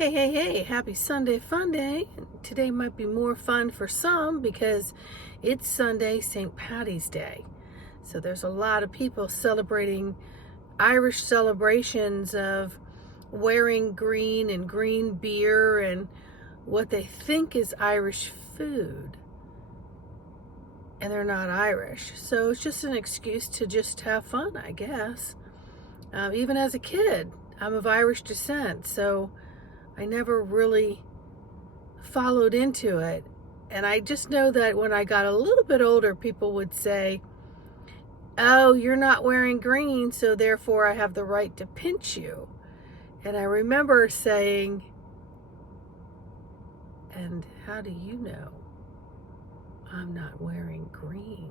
Hey, happy Sunday fun day. Today might be more fun for some because it's Sunday, St. Patty's Day. So there's a lot of people celebrating Irish celebrations of wearing green and green beer and what they think is Irish food. And they're not Irish. So it's just an excuse to just have fun, I guess. Even as a kid, I'm of Irish descent, so I never really followed into it. And I just know that when I got a little bit older, people would say, "Oh, you're not wearing green, so therefore I have the right to pinch you." And I remember saying, "And how do you know I'm not wearing green?"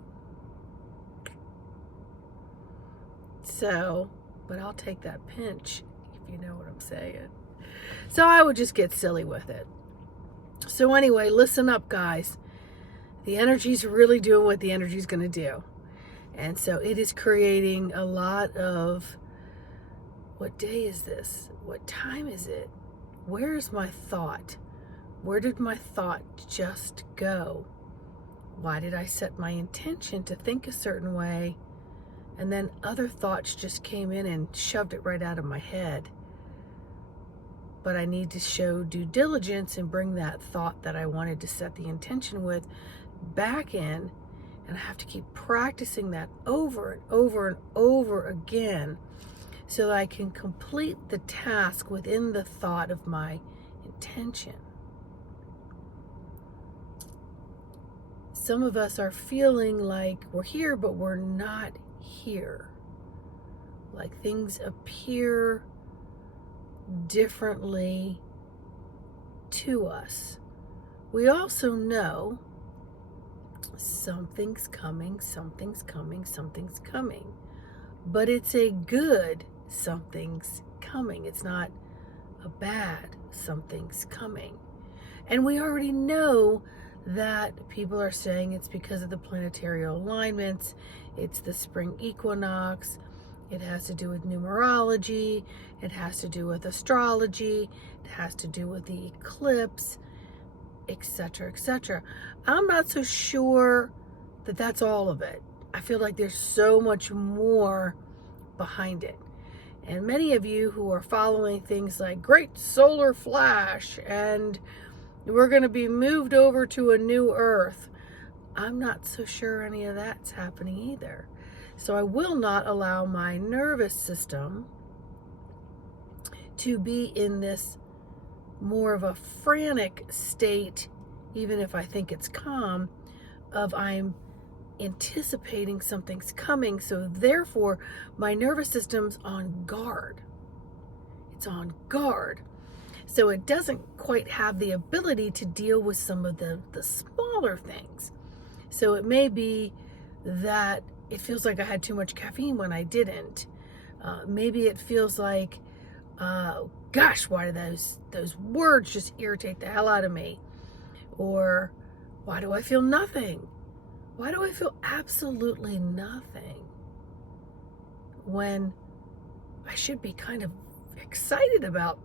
So, but I'll take that pinch, if you know what I'm saying. So I would just get silly with it. So anyway, listen up, guys. The energy's really doing what the energy's going to do. And so it is creating a lot of, what day is this? What time is it? Where is my thought? Where did my thought just go? Why did I set my intention to think a certain way? And then other thoughts just came in and shoved it right out of my head. But I need to show due diligence and bring that thought that I wanted to set the intention with back in. And I have to keep practicing that over and over and over again so that I can complete the task within the thought of my intention. Some of us are feeling like we're here, but we're not here. Like things appear differently to us. We also know something's coming, but it's a good something's coming. It's not a bad something's coming. And we already know that people are saying it's because of the planetary alignments, it's the spring equinox, it has to do with numerology, it has to do with astrology, it has to do with the eclipse, etc., etc. I'm not so sure that that's all of it. I feel like there's so much more behind it. And many of you who are following things like Great Solar Flash and we're going to be moved over to a new Earth, I'm not so sure any of that's happening either. So I will not allow my nervous system to be in this more of a frantic state, even if I think it's calm, of I'm anticipating something's coming. So therefore, my nervous system's on guard. It's on guard. So it doesn't quite have the ability to deal with some of the smaller things. So it may be that it feels like I had too much caffeine when I didn't. Maybe it feels like, gosh, why do those words just irritate the hell out of me? Or why do I feel nothing? Why do I feel absolutely nothing when I should be kind of excited about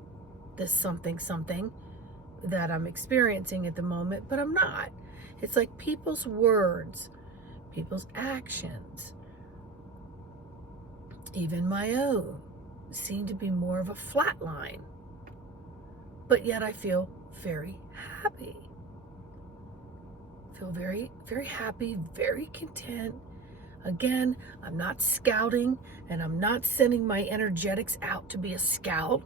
this something that I'm experiencing at the moment, but I'm not. It's like people's words, people's actions, even my own, seem to be more of a flat line. But yet I feel very happy. Feel very, very happy, very content. Again, I'm not scouting and I'm not sending my energetics out to be a scout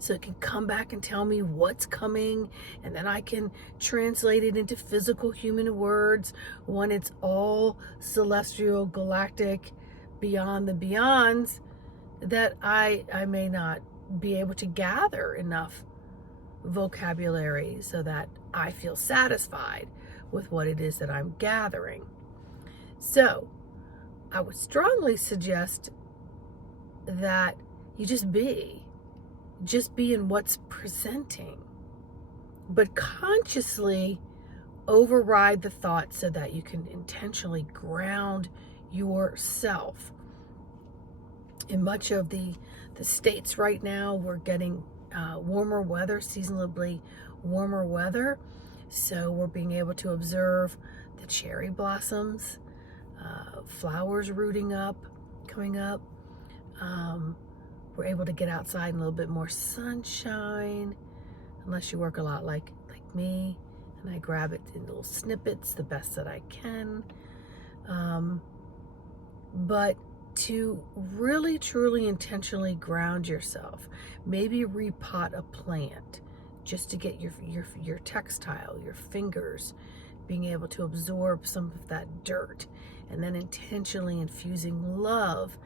so it can come back and tell me what's coming, and then I can translate it into physical human words when it's all celestial, galactic, beyond the beyonds, that I may not be able to gather enough vocabulary so that I feel satisfied with what it is that I'm gathering. So I would strongly suggest that you just be in what's presenting, but consciously override the thought so that you can intentionally ground yourself. In much of the states right now, we're getting warmer weather, seasonably warmer weather. So we're being able to observe the cherry blossoms, flowers rooting up, coming up. We're able to get outside in a little bit more sunshine, unless you work a lot like me, and I grab it in little snippets the best that I can. But to really, truly, intentionally ground yourself, maybe repot a plant just to get your textile, your fingers, being able to absorb some of that dirt, and then intentionally infusing love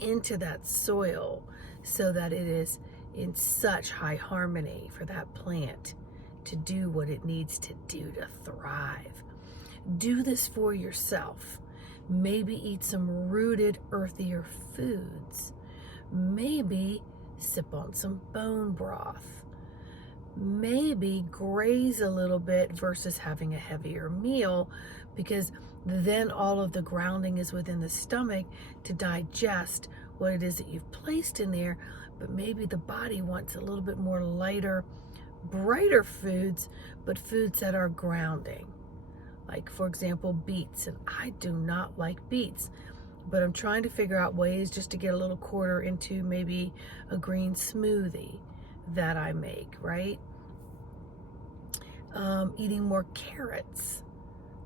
into that soil so that it is in such high harmony for that plant to do what it needs to do to thrive. Do this for yourself. Maybe eat some rooted, earthier foods. Maybe sip on some bone broth. Maybe graze a little bit versus having a heavier meal, because then all of the grounding is within the stomach to digest what it is that you've placed in there. But maybe the body wants a little bit more lighter, brighter foods, but foods that are grounding. Like, for example, beets. And I do not like beets, but I'm trying to figure out ways just to get a little quarter into maybe a green smoothie that I make, right? Eating more carrots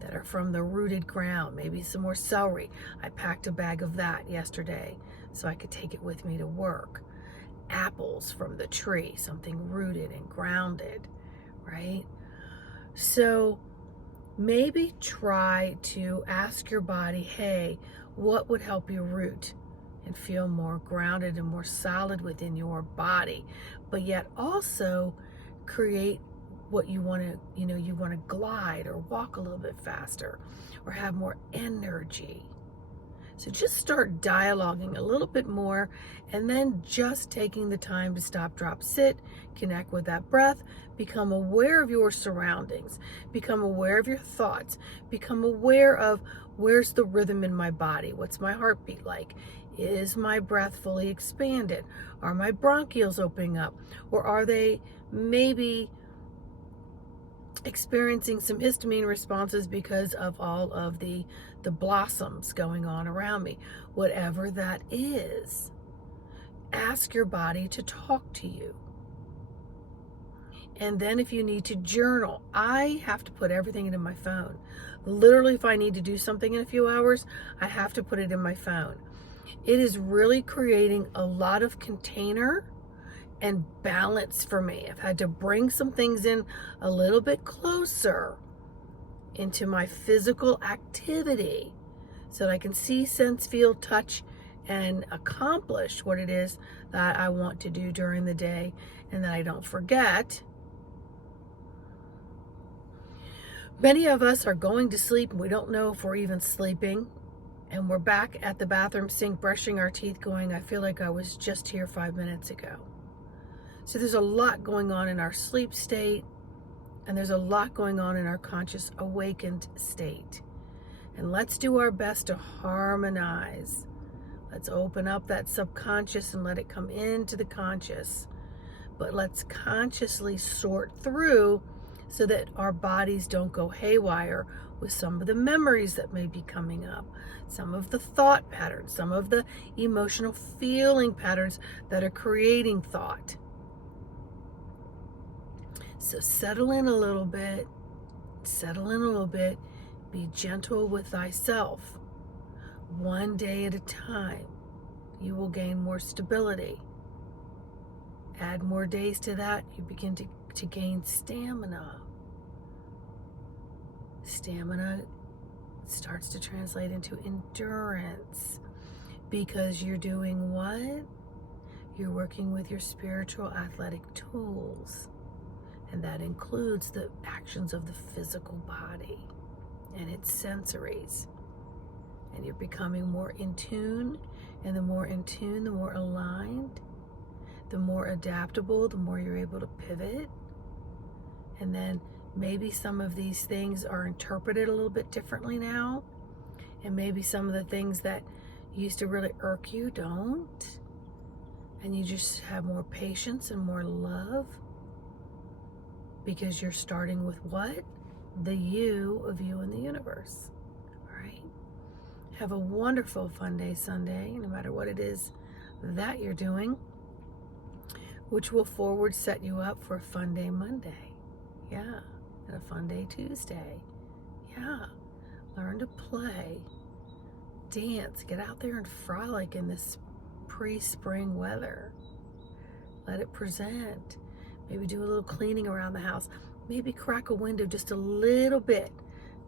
that are from the rooted ground, maybe some more celery. I packed a bag of that yesterday so I could take it with me to work. Apples from the tree, something rooted and grounded, right? So maybe try to ask your body, hey, what would help you root and feel more grounded and more solid within your body, but yet also create what you want to, you want to glide or walk a little bit faster or have more energy. So just start dialoguing a little bit more, and then just taking the time to stop, drop, sit, connect with that breath, become aware of your surroundings, become aware of your thoughts, become aware of where's the rhythm in my body, what's my heartbeat like, is my breath fully expanded, are my bronchioles opening up, or are they maybe experiencing some histamine responses because of all of the blossoms going on around me. Whatever that is, ask your body to talk to you. And then if you need to journal, I have to put everything into my phone. Literally, if I need to do something in a few hours, I have to put it in my phone. It is really creating a lot of container and balance for me. I've had to bring some things in a little bit closer into my physical activity so that I can see, sense, feel, touch, and accomplish what it is that I want to do during the day, and that I don't forget. Many of us are going to sleep and we don't know if we're even sleeping, and we're back at the bathroom sink brushing our teeth going, I feel like I was just here 5 minutes ago. So there's a lot going on in our sleep state, and there's a lot going on in our conscious awakened state. And let's do our best to harmonize. Let's open up that subconscious and let it come into the conscious. But let's consciously sort through so that our bodies don't go haywire with some of the memories that may be coming up, some of the thought patterns, some of the emotional feeling patterns that are creating thought. So settle in a little bit, be gentle with thyself. One day at a time, you will gain more stability. Add more days to that, you begin to gain stamina. Stamina starts to translate into endurance, because you're doing what? You're working with your spiritual athletic tools. And that includes the actions of the physical body and its sensories. And you're becoming more in tune. And the more in tune, the more aligned, the more adaptable, the more you're able to pivot. And then maybe some of these things are interpreted a little bit differently now. And maybe some of the things that used to really irk you don't. And you just have more patience and more love, because you're starting with what? The you of you in the universe. All right? Have a wonderful Fun Day Sunday, no matter what it is that you're doing, which will forward set you up for a Fun Day Monday. Yeah. And a Fun Day Tuesday. Yeah. Learn to play, dance, get out there and frolic in this pre-spring weather. Let it present. Maybe do a little cleaning around the house. Maybe crack a window just a little bit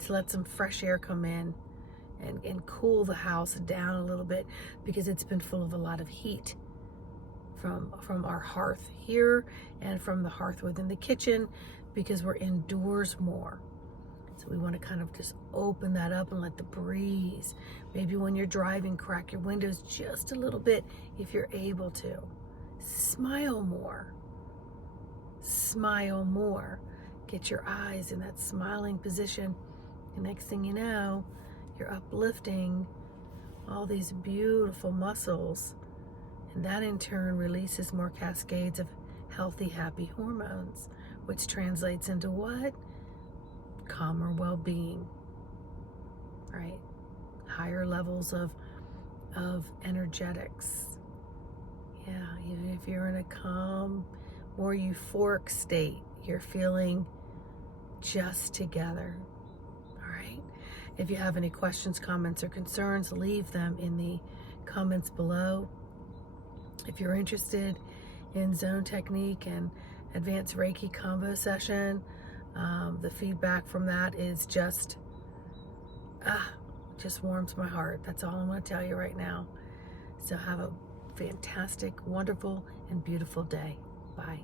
to let some fresh air come in and cool the house down a little bit, because it's been full of a lot of heat from our hearth here and from the hearth within the kitchen, because we're indoors more. So we want to kind of just open that up and let the breeze. Maybe when you're driving, crack your windows just a little bit if you're able to. Smile more. Smile more. Get your eyes in that smiling position. And next thing you know, you're uplifting all these beautiful muscles. And that in turn releases more cascades of healthy, happy hormones, which translates into what? Calmer well-being, right? Higher levels of energetics. Yeah, even if you're in a calm, more euphoric state, you're feeling just together. All right? If you have any questions, comments, or concerns, leave them in the comments below. If you're interested in zone technique and advanced Reiki combo session, the feedback from that is just warms my heart. That's all I'm going to tell you right now. So have a fantastic, wonderful, and beautiful day. Bye.